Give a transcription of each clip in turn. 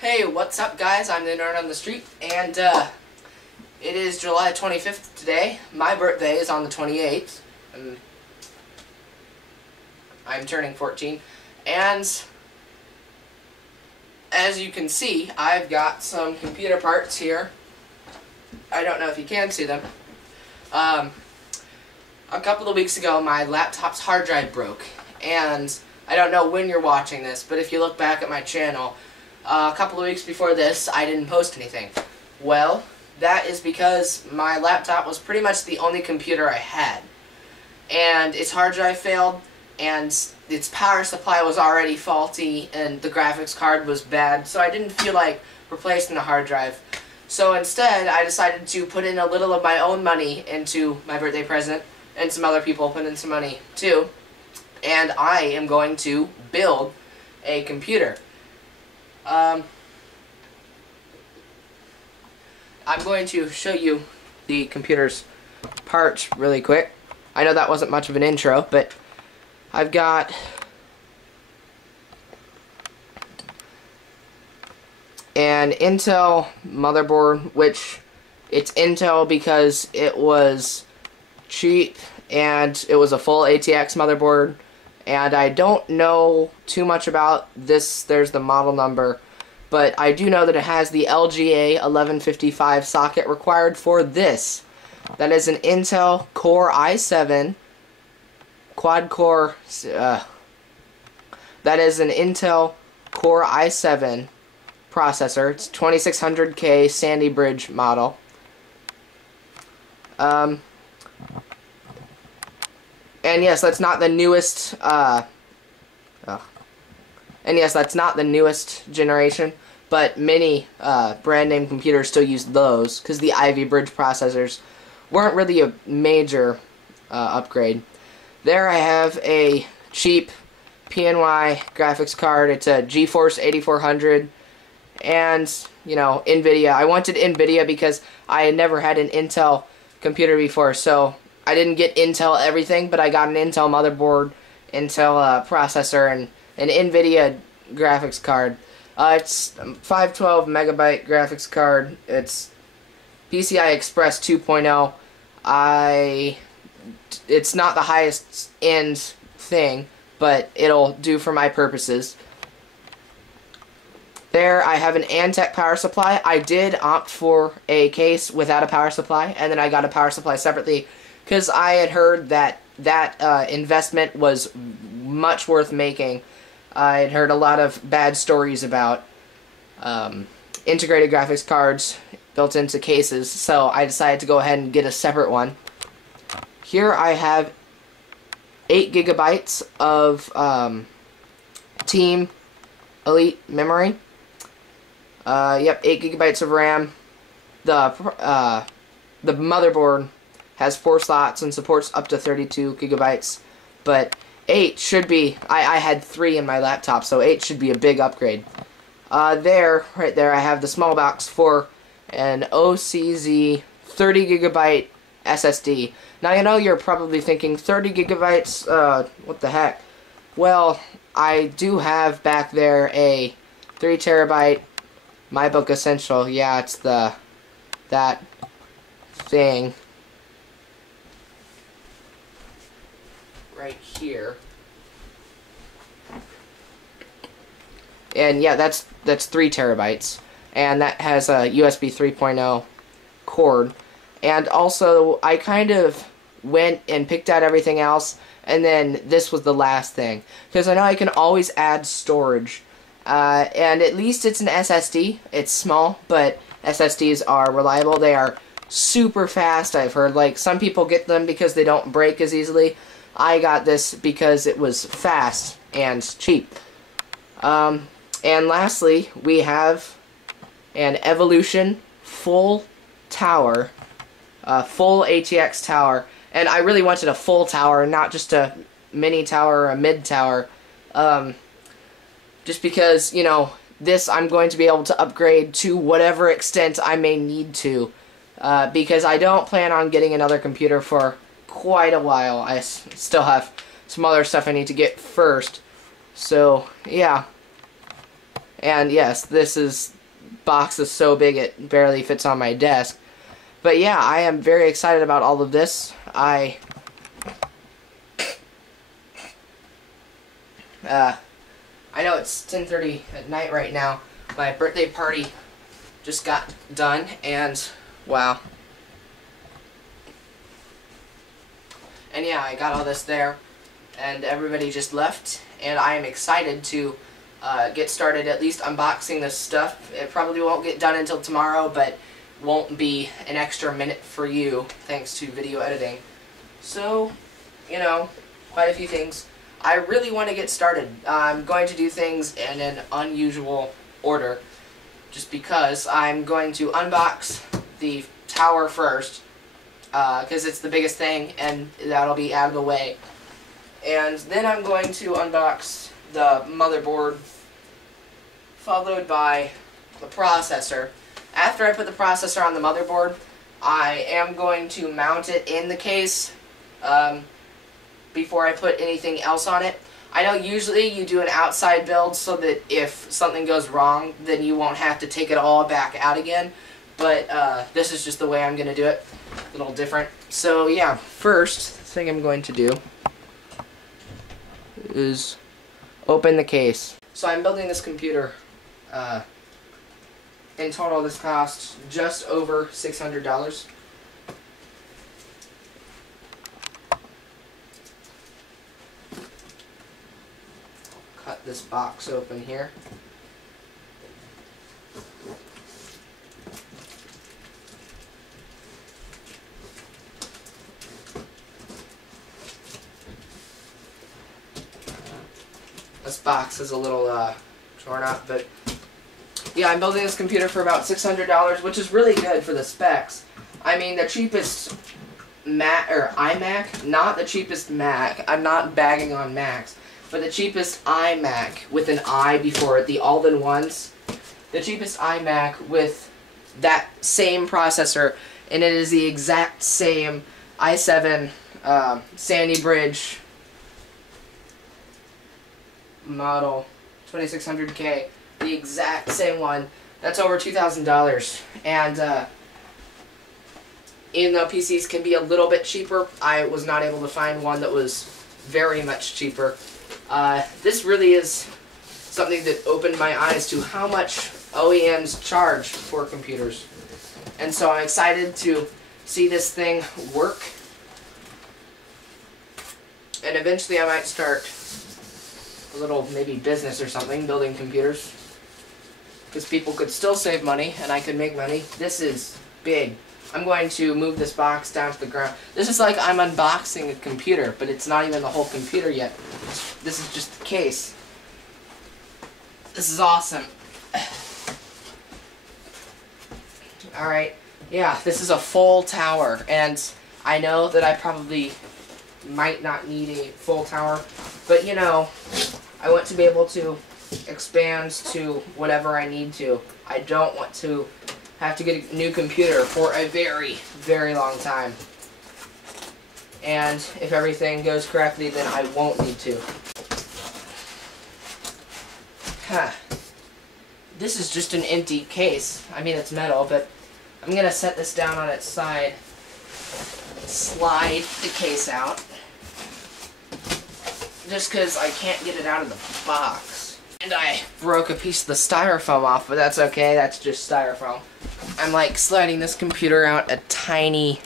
Hey, what's up guys? I'm the Nerd on the Street, and it is July 25th today. My birthday is on the 28th, and I'm turning 14, and as you can see, I've got some computer parts here. I don't know if you can see them. A couple of weeks ago, my laptop's hard drive broke, and I don't know when you're watching this, but if you look back at my channel, a couple of weeks before this, I didn't post anything. Well, that is because my laptop was pretty much the only computer I had. And its hard drive failed, and its power supply was already faulty, and the graphics card was bad, so I didn't feel like replacing the hard drive. So instead, I decided to put in a little of my own money into my birthday present, and some other people put in some money too, and I am going to build a computer. I'm going to show you the computer's parts really quick. I know that wasn't much of an intro, but I've got an Intel motherboard, which it's Intel because it was cheap and it was a full ATX motherboard. And I don't know too much about this. There's the model number, but I do know that it has the LGA 1155 socket required for this. That is an Intel Core i7 quad-core. That is an Intel Core i7 processor. It's 2600K Sandy Bridge model. And yes, that's not the newest, generation, but many brand name computers still use those, because the Ivy Bridge processors weren't really a major upgrade. There I have a cheap PNY graphics card. It's a GeForce 8400, and, you know, NVIDIA. I wanted NVIDIA because I had never had an Intel computer before, so I didn't get Intel everything, but I got an Intel motherboard, Intel processor, and an NVIDIA graphics card. It's 512 megabyte graphics card. It's PCI Express 2.0. It's not the highest end thing, but it'll do for my purposes. There I have an Antec power supply. I did opt for a case without a power supply, and then I got a power supply separately, because I had heard that investment was much worth making. I had heard a lot of bad stories about integrated graphics cards built into cases, so I decided to go ahead and get a separate one. Here I have 8 gigabytes of Team Elite memory. Yep, 8 gigabytes of RAM. The motherboard has 4 slots and supports up to 32 gigabytes, but 8 should be, I had 3 in my laptop, so 8 should be a big upgrade. Right there, I have the small box for an Ocz 30 gigabyte SSD. Now, you know, you're probably thinking, 30 gigabytes, what the heck? Well, I do have back there a 3 terabyte MyBook Essential. Yeah, it's that thing right here, and yeah, that's 3 terabytes, and that has a USB 3.0 cord. And also, I kind of went and picked out everything else, and then this was the last thing, because I know I can always add storage, and at least it's an SSD. It's small, but SSDs are reliable. They are super fast. I've heard, like, some people get them because they don't break as easily. I got this because it was fast and cheap. And lastly, we have an Evolution full tower, full ATX tower, and I really wanted a full tower, not just a mini tower or a mid tower, just because, you know, this I'm going to be able to upgrade to whatever extent I may need to, because I don't plan on getting another computer for quite a while. I still have some other stuff I need to get first. So, yeah. And yes, box is so big it barely fits on my desk. But yeah, I am very excited about all of this. I know it's 10:30 at night right now. My birthday party just got done, and wow. And yeah, I got all this there, and everybody just left, and I am excited to get started at least unboxing this stuff. It probably won't get done until tomorrow, but won't be an extra minute for you thanks to video editing. So, you know, quite a few things. I really want to get started. I'm going to do things in an unusual order just because I'm going to unbox the tower first because it's the biggest thing and that'll be out of the way. And then I'm going to unbox the motherboard followed by the processor. After I put the processor on the motherboard, I am going to mount it in the case before I put anything else on it. I know usually you do an outside build so that if something goes wrong, then you won't have to take it all back out again. But this is just the way I'm going to do it. A little different. So yeah, first thing I'm going to do is open the case. So I'm building this computer. In total, this cost just over $600. Cut this box open here. This box is a little torn up, but yeah, I'm building this computer for about $600, which is really good for the specs. I mean, the cheapest iMac, not the cheapest Mac. I'm not bagging on Macs, but the cheapest iMac with an I before it, the all-in-ones. The cheapest iMac with that same processor, and it is the exact same i7 Sandy Bridge model 2600K. The exact same one. That's over $2,000. And even though PCs can be a little bit cheaper, I was not able to find one that was very much cheaper. This really is something that opened my eyes to how much OEMs charge for computers. And so I'm excited to see this thing work. And eventually I might start a little maybe business or something, building computers. Because people could still save money, and I could make money. This is big. I'm going to move this box down to the ground. This is like I'm unboxing a computer, but it's not even the whole computer yet. This is just the case. This is awesome. Alright, yeah, this is a full tower, and I know that I probably might not need a full tower, but you know, I want to be able to expand to whatever I need to. I don't want to have to get a new computer for a very, very long time. And if everything goes correctly, then I won't need to. Huh. This is just an empty case. I mean, it's metal, but I'm going to set this down on its side. Slide the case out. Just because I can't get it out of the box. And I broke a piece of the styrofoam off, but that's okay, that's just styrofoam. I'm like sliding this computer out a tiny,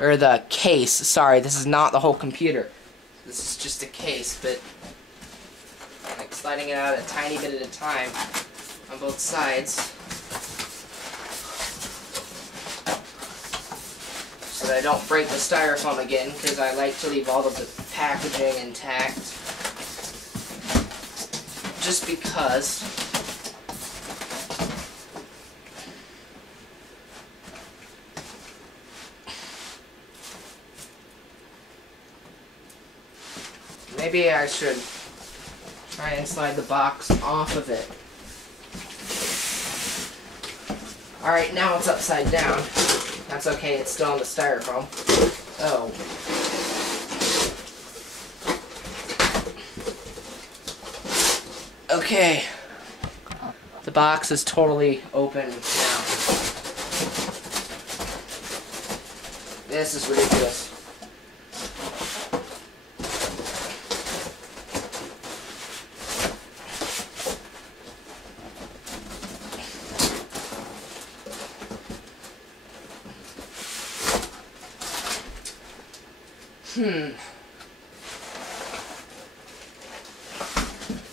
or the case, sorry, this is not the whole computer. This is just a case, but like sliding it out a tiny bit at a time on both sides. So that I don't break the styrofoam again, because I like to leave all of the packaging intact. Just because maybe I should try and slide the box off of it. Alright, now it's upside down. That's okay, it's still on the styrofoam. Oh. Okay. box is totally open now. This is ridiculous.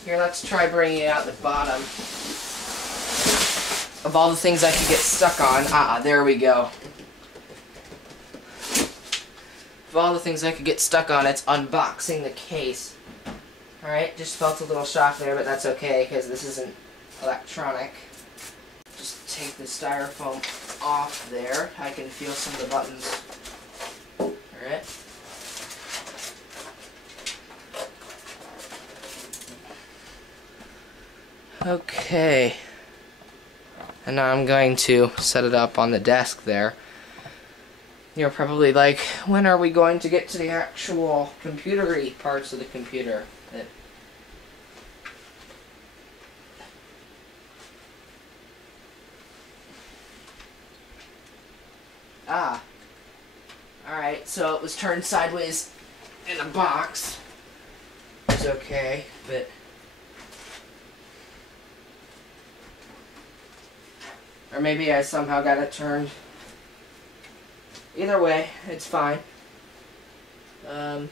Here, let's try bringing out the bottom of all the things I could get stuck on. There we go. Of all the things I could get stuck on, it's unboxing the case. Alright, just felt a little shock there, but that's okay, because this isn't electronic. Just take the styrofoam off there. I can feel some of the buttons. Alright. Okay, and now I'm going to set it up on the desk there. You're probably like, when are we going to get to the actual computery parts of the computer? Alright, so it was turned sideways in a box. It's okay, but or maybe I somehow got it turned. Either way, it's fine. Alright.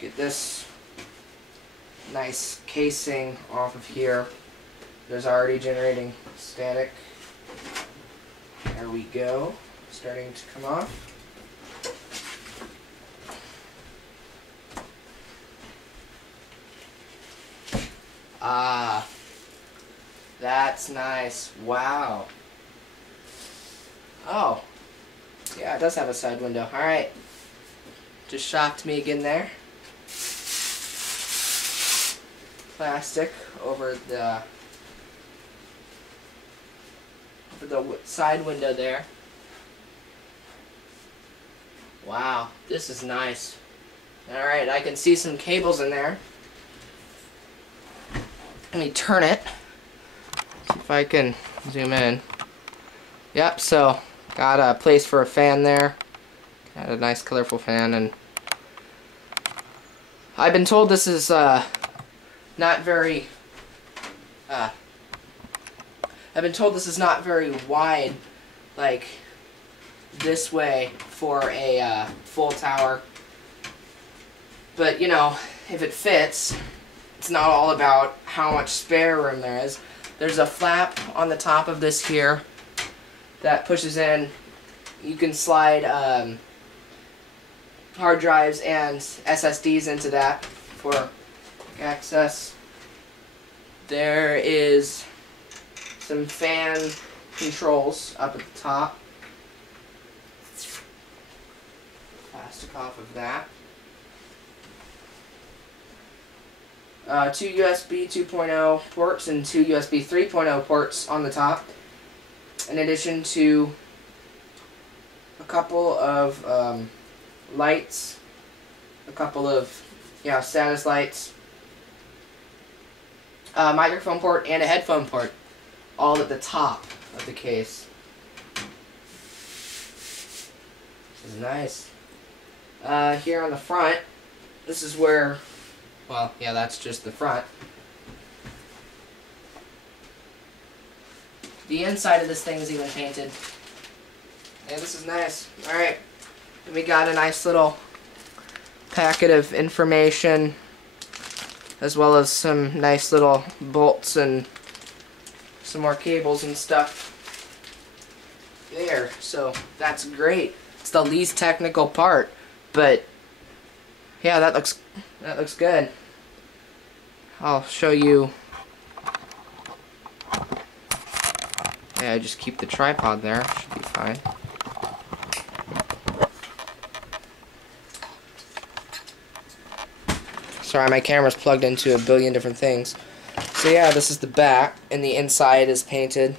Get this nice casing off of here. There's already generating static. There we go. Starting to come off. That's nice. Wow. Oh. Yeah, it does have a side window. Alright. Just shocked me again there. Plastic over the side window there. Wow, this is nice. Alright, I can see some cables in there. Let me turn it. See if I can zoom in. Yep, so got a place for a fan there. Got a nice colorful fan, and I've been told this is not very wide, like this way for a full tower. But you know, if it fits, it's not all about how much spare room there is. There's a flap on the top of this here that pushes in. You can slide hard drives and SSDs into that for access. There is some fan controls up at the top. Plastic off of that. Two USB 2.0 ports and two USB 3.0 ports on the top, in addition to a couple of lights, a couple of status lights, microphone port, and a headphone port, all at the top of the case. This is nice. Here on the front, this is where, well, yeah, that's just the front. The inside of this thing is even painted. Yeah, this is nice. Alright, we got a nice little packet of information, as well as some nice little bolts and some more cables and stuff there. So that's great. It's the least technical part, but yeah, that looks good. I'll show you. Yeah, I just keep the tripod there. Should be fine. Sorry, my camera's plugged into a billion different things. So yeah, this is the back, and the inside is painted.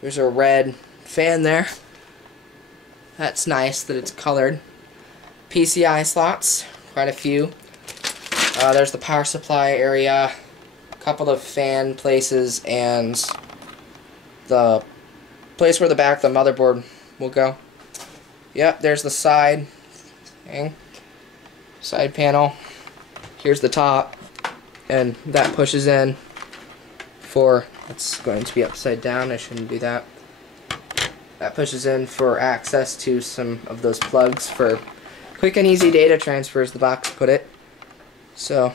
There's a red fan there. That's nice that it's colored. PCI slots, quite a few. There's the power supply area, a couple of fan places, and the place where the back of the motherboard will go. Yep, there's the side thing. Side panel. Here's the top, and that pushes in for, it's going to be upside down, I shouldn't do that. That pushes in for access to some of those plugs for quick and easy data transfers, the box put it. So,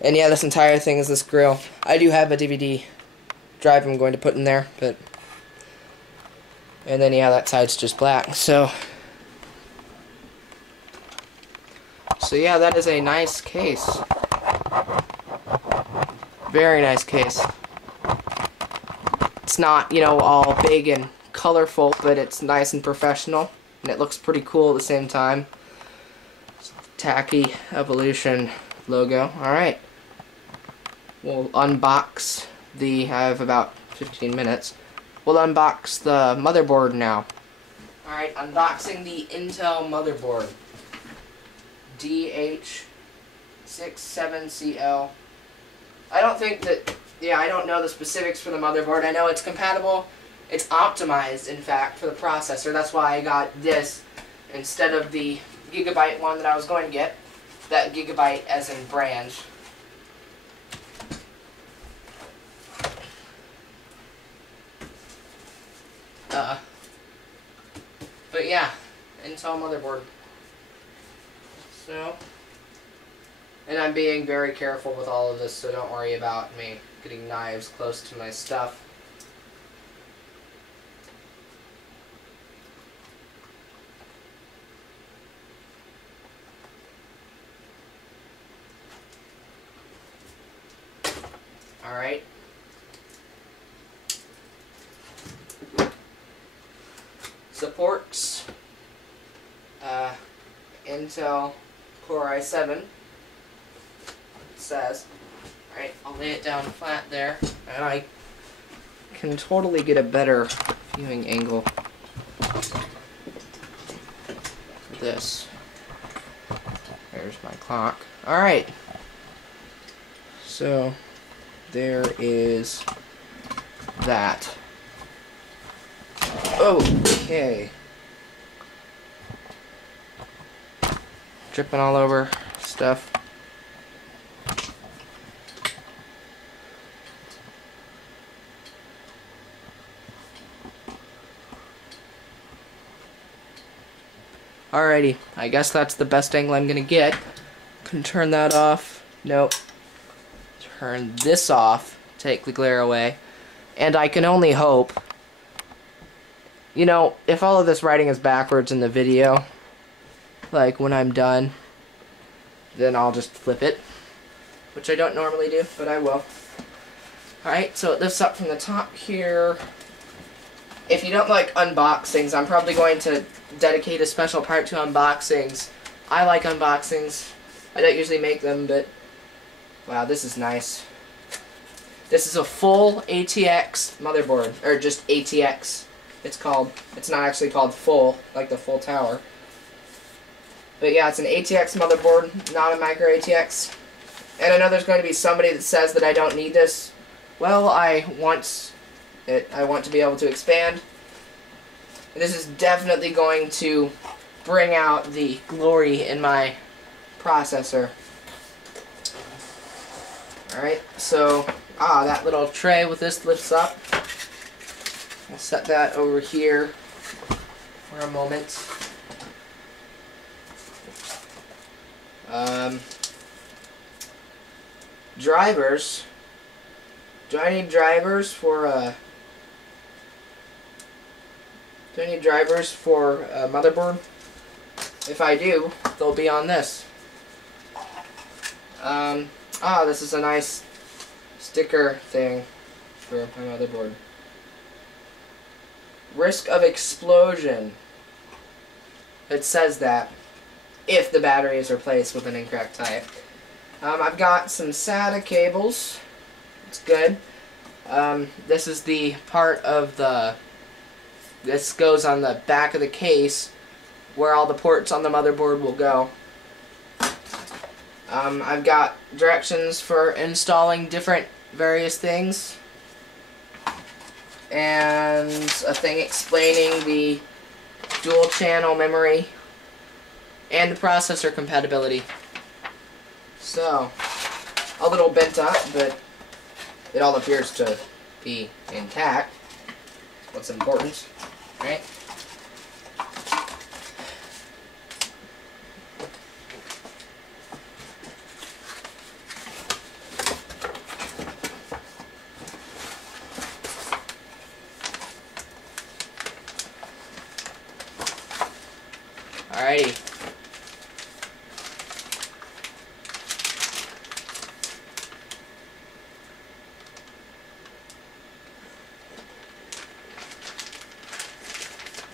and yeah, this entire thing is this grill. I do have a DVD drive I'm going to put in there, but, and then yeah, that side's just black. So yeah, that is a nice case. Very nice case. It's not, you know, all big and colorful, but it's nice and professional, and it looks pretty cool at the same time. Tacky Evolution logo. Alright. We'll unbox the, I have about 15 minutes. We'll unbox the motherboard now. Alright, unboxing the Intel motherboard. DH67CL. I don't think that, yeah, I don't know the specifics for the motherboard. I know it's compatible. It's optimized, in fact, for the processor. That's why I got this instead of the Gigabyte one that I was going to get. That Gigabyte as in brand. But yeah, Intel motherboard. So, and I'm being very careful with all of this, so don't worry about me getting knives close to my stuff. Alright. Supports Intel Core i7. It says. Alright, I'll lay it down flat there, and I can totally get a better viewing angle for this. There's my clock. Alright. So, there is that. Okay. Dripping all over stuff. Alrighty, I guess that's the best angle I'm gonna get. Can turn that off. Nope. Turn this off. Take the glare away. And I can only hope, you know, if all of this writing is backwards in the video, like when I'm done, then I'll just flip it, which I don't normally do, but I will. Alright, so it lifts up from the top here. If you don't like unboxings, I'm probably going to dedicate a special part to unboxings. I like unboxings. I don't usually make them, but wow, this is nice. This is a full ATX motherboard, or just ATX. It's called. It's not actually called full, like the full tower. But yeah, it's an ATX motherboard, not a micro ATX. And I know there's going to be somebody that says that I don't need this. Well, I want to be able to expand. And this is definitely going to bring out the glory in my processor. Alright, so, that little tray with this lifts up. I'll set that over here for a moment. Drivers. Do I need drivers for a motherboard? If I do, they'll be on this. This is a nice sticker thing for my motherboard. Risk of explosion. It says that if the battery is replaced with an incorrect type. I've got some SATA cables. It's good. This is the part of the this goes on the back of the case where all the ports on the motherboard will go. I've got directions for installing different various things, and a thing explaining the dual channel memory and the processor compatibility. So, a little bent up, but it all appears to be intact. What's important, right? Alrighty.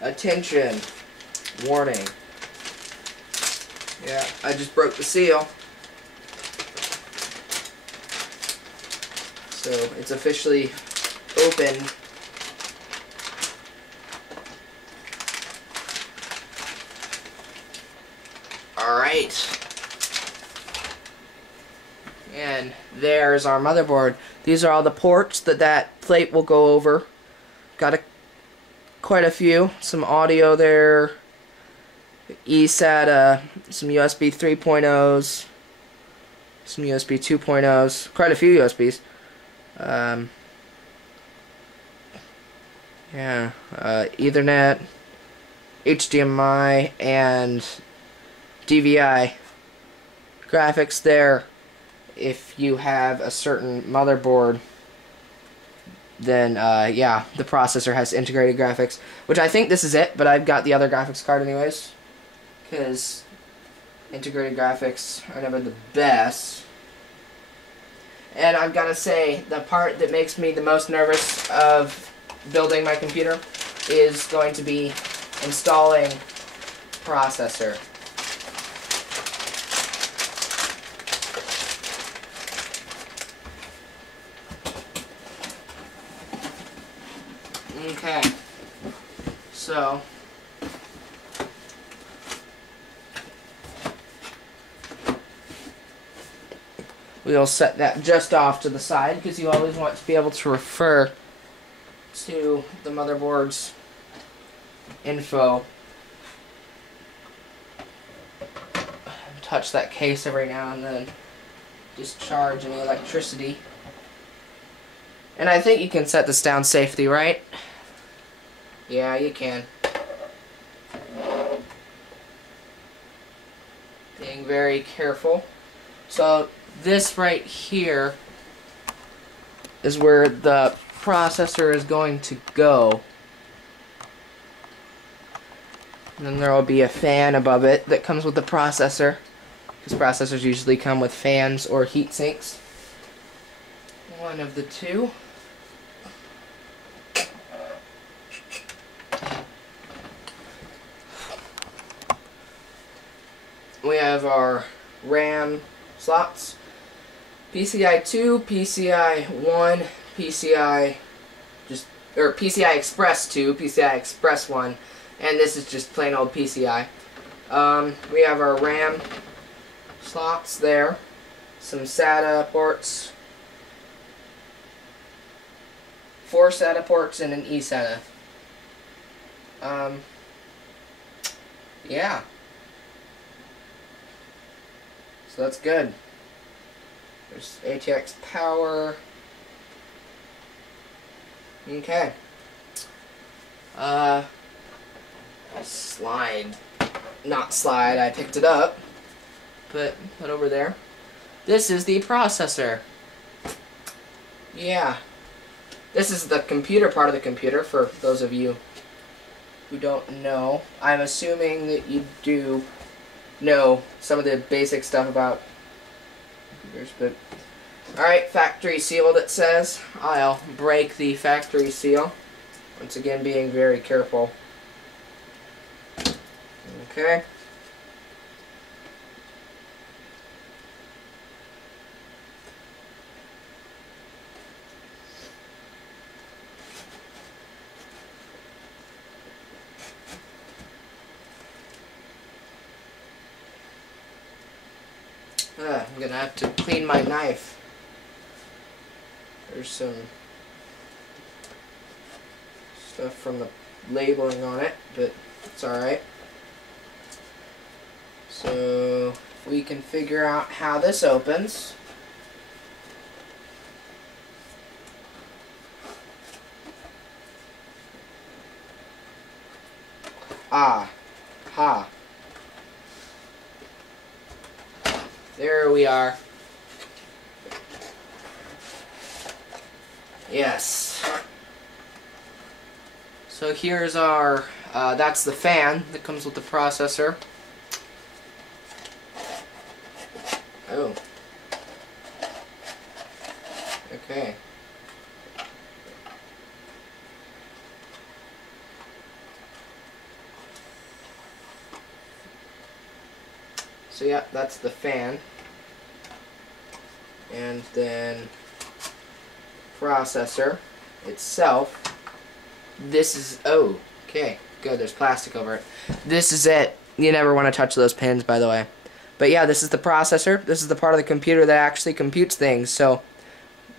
Attention. Warning. Yeah, I just broke the seal. So it's officially open. Alright. And there's our motherboard. These are all the ports that plate will go over. Got quite a few. Some audio there. eSATA. Some USB 3.0s. Some USB 2.0s. Quite a few USBs. Yeah. Ethernet. HDMI and DVI graphics there. If you have a certain motherboard, then yeah, the processor has integrated graphics, which I think this is it, but I've got the other graphics card anyways, because integrated graphics are never the best. And I've got to say, the part that makes me the most nervous of building my computer is going to be installing processor. Okay, so we'll set that just off to the side because you always want to be able to refer to the motherboard's info. Touch that case every now and then. Discharge any electricity. And I think you can set this down safely, right? Yeah, you can. Being very careful. So this right here is where the processor is going to go. And then there will be a fan above it that comes with the processor, because processors usually come with fans or heat sinks. One of the two. We have our RAM slots, PCI 2, PCI 1, PCI Express 2, PCI Express 1, and this is just plain old PCI. We have our RAM slots there, some SATA ports, 4 SATA ports, and an eSATA. Yeah. So that's good. There's ATX power. Okay. Slide. Not slide, I picked it up. Put over there. This is the processor. Yeah. This is the computer part of the computer, for those of you who don't know. I'm assuming that you do know some of the basic stuff about computers, but alright, factory sealed it says. I'll break the factory seal. Once again, being very careful. Okay. I'm gonna have to clean my knife. There's some stuff from the labeling on it, but it's alright. So, if we can figure out how this opens. Ah, ha. There we are. Yes. So here's our, that's the fan that comes with the processor. Oh. Okay. So yeah, that's the fan. And then processor itself. This is, oh, okay, good, there's plastic over it. This is it. You never want to touch those pins, by the way. But yeah, this is the processor. This is the part of the computer that actually computes things. So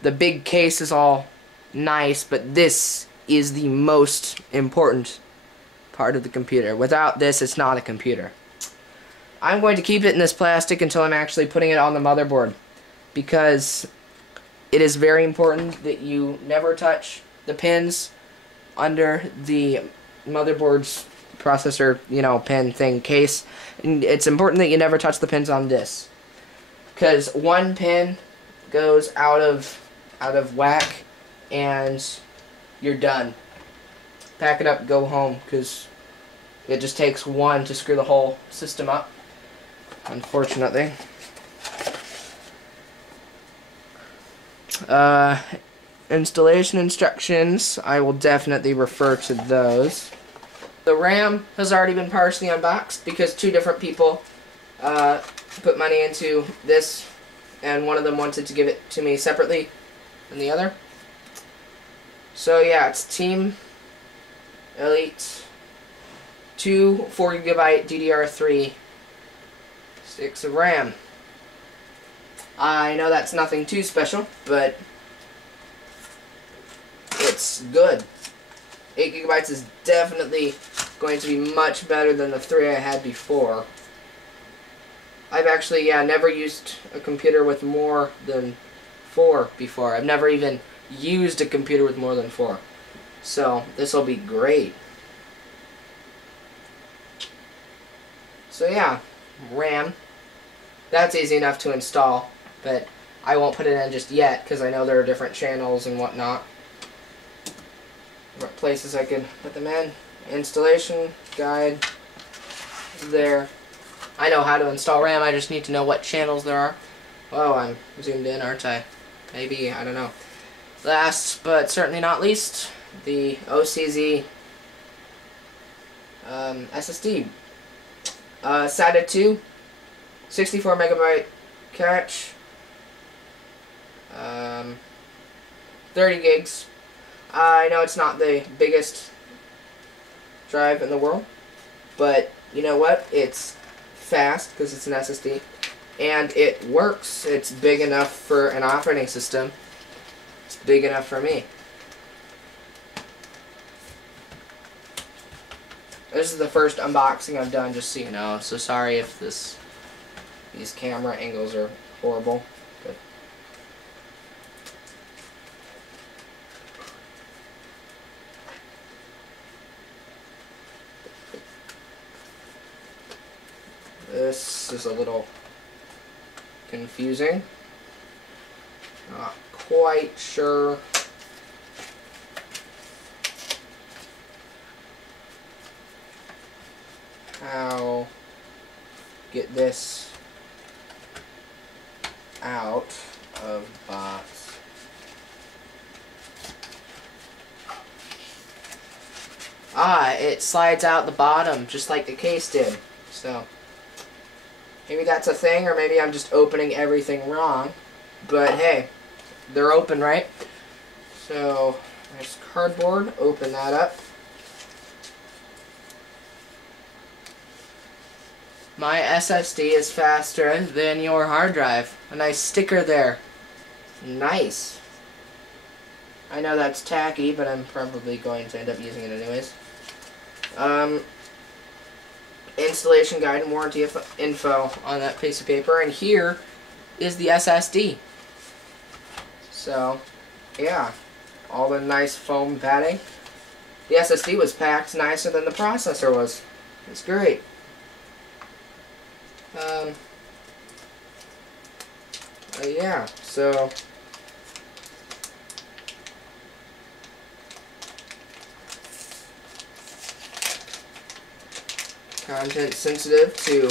the big case is all nice, but this is the most important part of the computer. Without this, it's not a computer. I'm going to keep it in this plastic until I'm actually putting it on the motherboard, because it is very important that you never touch the pins under the motherboard's processor, you know, pin thing case. And it's important that you never touch the pins on this, because one pin goes out of whack and you're done. Pack it up, go home, because it just takes one to screw the whole system up, unfortunately. Installation instructions, I will definitely refer to those. The RAM has already been partially unboxed because two different people put money into this, and one of them wanted to give it to me separately than the other. So yeah, it's Team Elite 2 4GB DDR3 sticks of RAM. I know that's nothing too special, but it's good. 8GB is definitely going to be much better than the 3 I had before. I've actually, yeah, never used a computer with more than 4 before. I've never even used a computer with more than 4. So, this will be great. So yeah, RAM. That's easy enough to install, but I won't put it in just yet because I know there are different channels and whatnot. What places I could put them in. Installation guide there. I know how to install RAM, I just need to know what channels there are. Whoa, I'm zoomed in, aren't I? Maybe, I don't know. Last, but certainly not least, the Ocz SSD. SATA 2, 64MB cache, 30 gigs. I know it's not the biggest drive in the world, but you know what? It's fast because it's an SSD, and it works. It's big enough for an operating system. It's big enough for me. This is the first unboxing I've done, just so you know. So sorry if these camera angles are horrible. But this is a little confusing. Not quite sure how get this out of the box. Ah, it slides out the bottom just like the case did. So maybe that's a thing, or maybe I'm just opening everything wrong. But hey, they're open, right? So there's cardboard. Open that up. My SSD is faster than your hard drive. A nice sticker there. Nice. I know that's tacky, but I'm probably going to end up using it anyways. Installation guide and warranty info on that piece of paper, and here is the SSD. So, yeah, all the nice foam padding. The SSD was packed nicer than the processor was. It's great. Yeah, so content sensitive to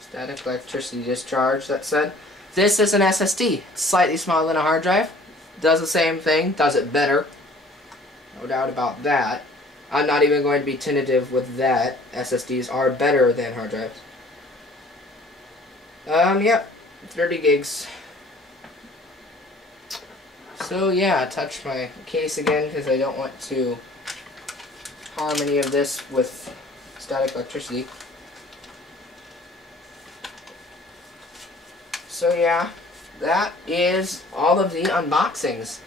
static electricity discharge, that said. This is an SSD. It's slightly smaller than a hard drive. Does the same thing, does it better. No doubt about that. I'm not even going to be tentative with that. SSDs are better than hard drives. Yep. 30 gigs. So yeah, touch my case again because I don't want to harm any of this with static electricity. So yeah, that is all of the unboxings.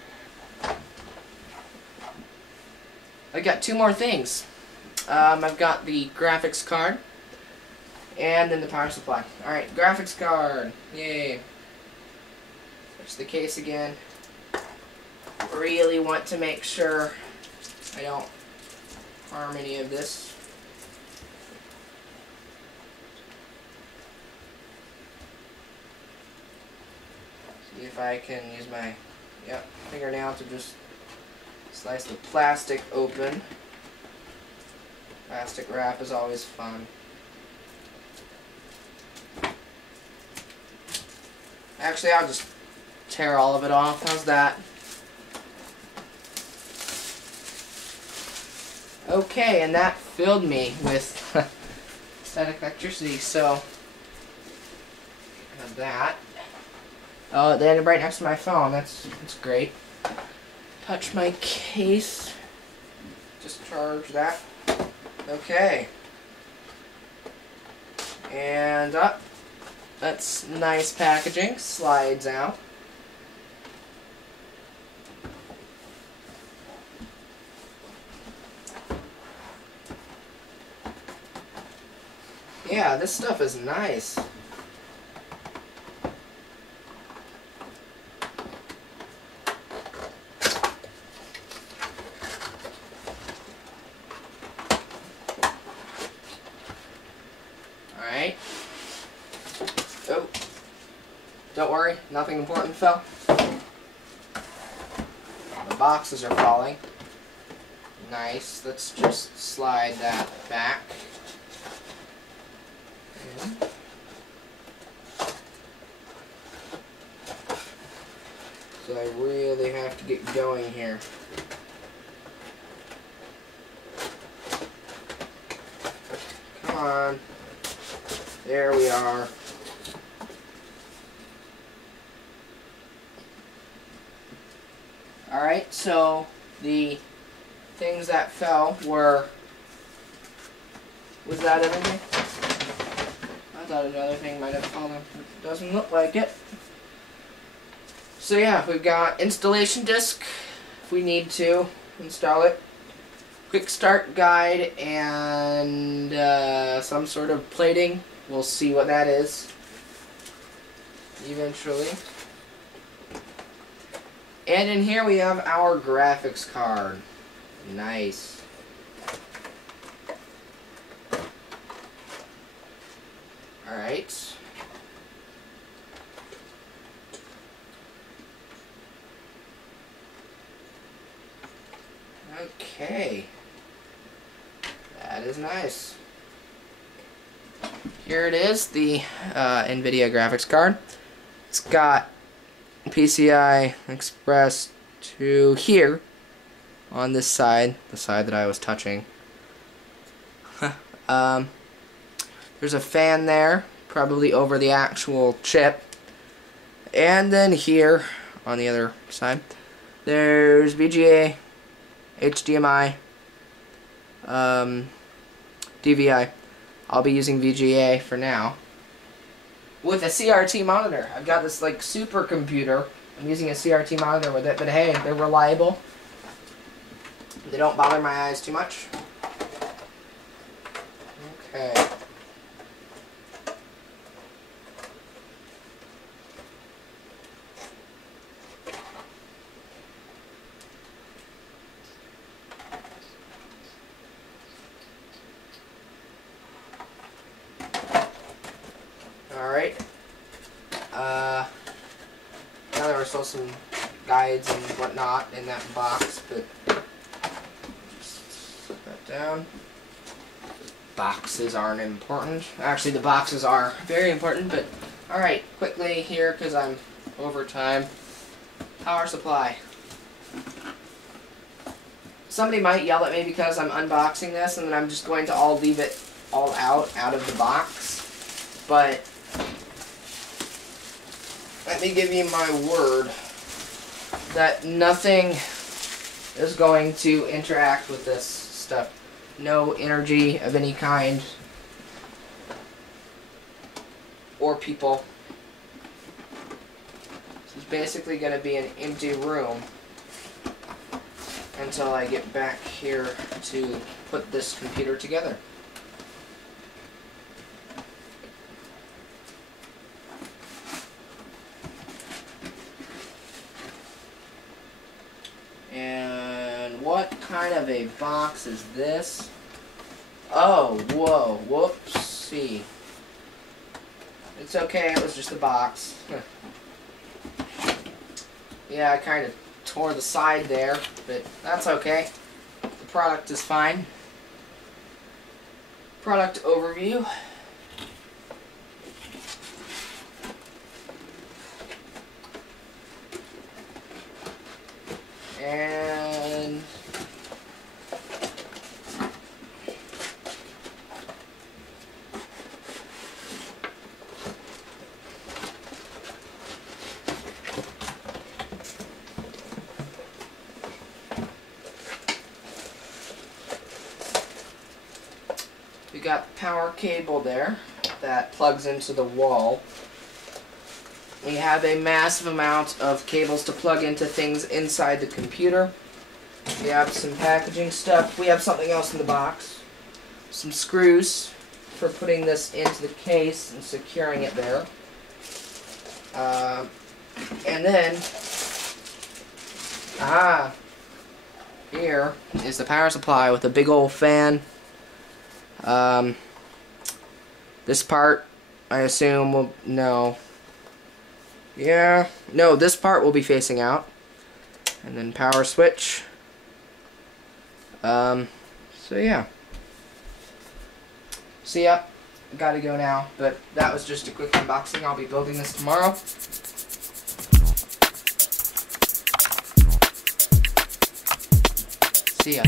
I got two more things. I've got the graphics card and then the power supply. Alright, graphics card. Yay. Touch the case again. Really want to make sure I don't harm any of this. See if I can use my fingernail to just slice the plastic open. Plastic wrap is always fun. Actually, I'll just tear all of it off. How's that? Okay, and that filled me with static electricity, so got that. Oh, it landed right next to my phone. That's great. Touch my case. Just charge that. Okay. And up. That's nice packaging. Slides out. Yeah, this stuff is nice. Alright. Oh. Don't worry, nothing important fell. The boxes are falling. Nice. Let's just slide that back. So I really have to get going here. Come on. There we are. Alright, so the things that fell were... Was that everything? I thought another thing might have fallen. It doesn't look like it. So yeah, we've got installation disk if we need to install it. Quick start guide and some sort of plating. We'll see what that is eventually. And in here we have our graphics card. Nice. Alright. Okay. That is nice. Here it is, the NVIDIA graphics card. It's got PCI Express to here on this side, the side that I was touching. There's a fan there, probably over the actual chip. And then here, on the other side, there's VGA, HDMI, DVI. I'll be using VGA for now. With a CRT monitor. I've got this like super computer. I'm using a CRT monitor with it, but hey, they're reliable. They don't bother my eyes too much. Okay. Alright. Now there were still some guides and whatnot in that box, but just put that down. Boxes aren't important. Actually, the boxes are very important, but alright, quickly here, because I'm over time. Power supply. Somebody might yell at me because I'm unboxing this, and then I'm just going to leave it all out of the box. But let me give you my word that nothing is going to interact with this stuff. No energy of any kind or people. This is basically going to be an empty room until I get back here to put this computer together. And what kind of a box is this? Oh, whoa, whoopsie. It's okay, it was just a box. Yeah, I kind of tore the side there, but that's okay. The product is fine. Product overview. And we got the power cable there that plugs into the wall. We have a massive amount of cables to plug into things inside the computer. We have some packaging stuff. We have something else in the box. Some screws for putting this into the case and securing it there. And then, here is the power supply with a big old fan. This part, I assume, will, no. Yeah, no, this part will be facing out. And then power switch. So yeah. See ya. Gotta go now, but that was just a quick unboxing. I'll be building this tomorrow. See ya.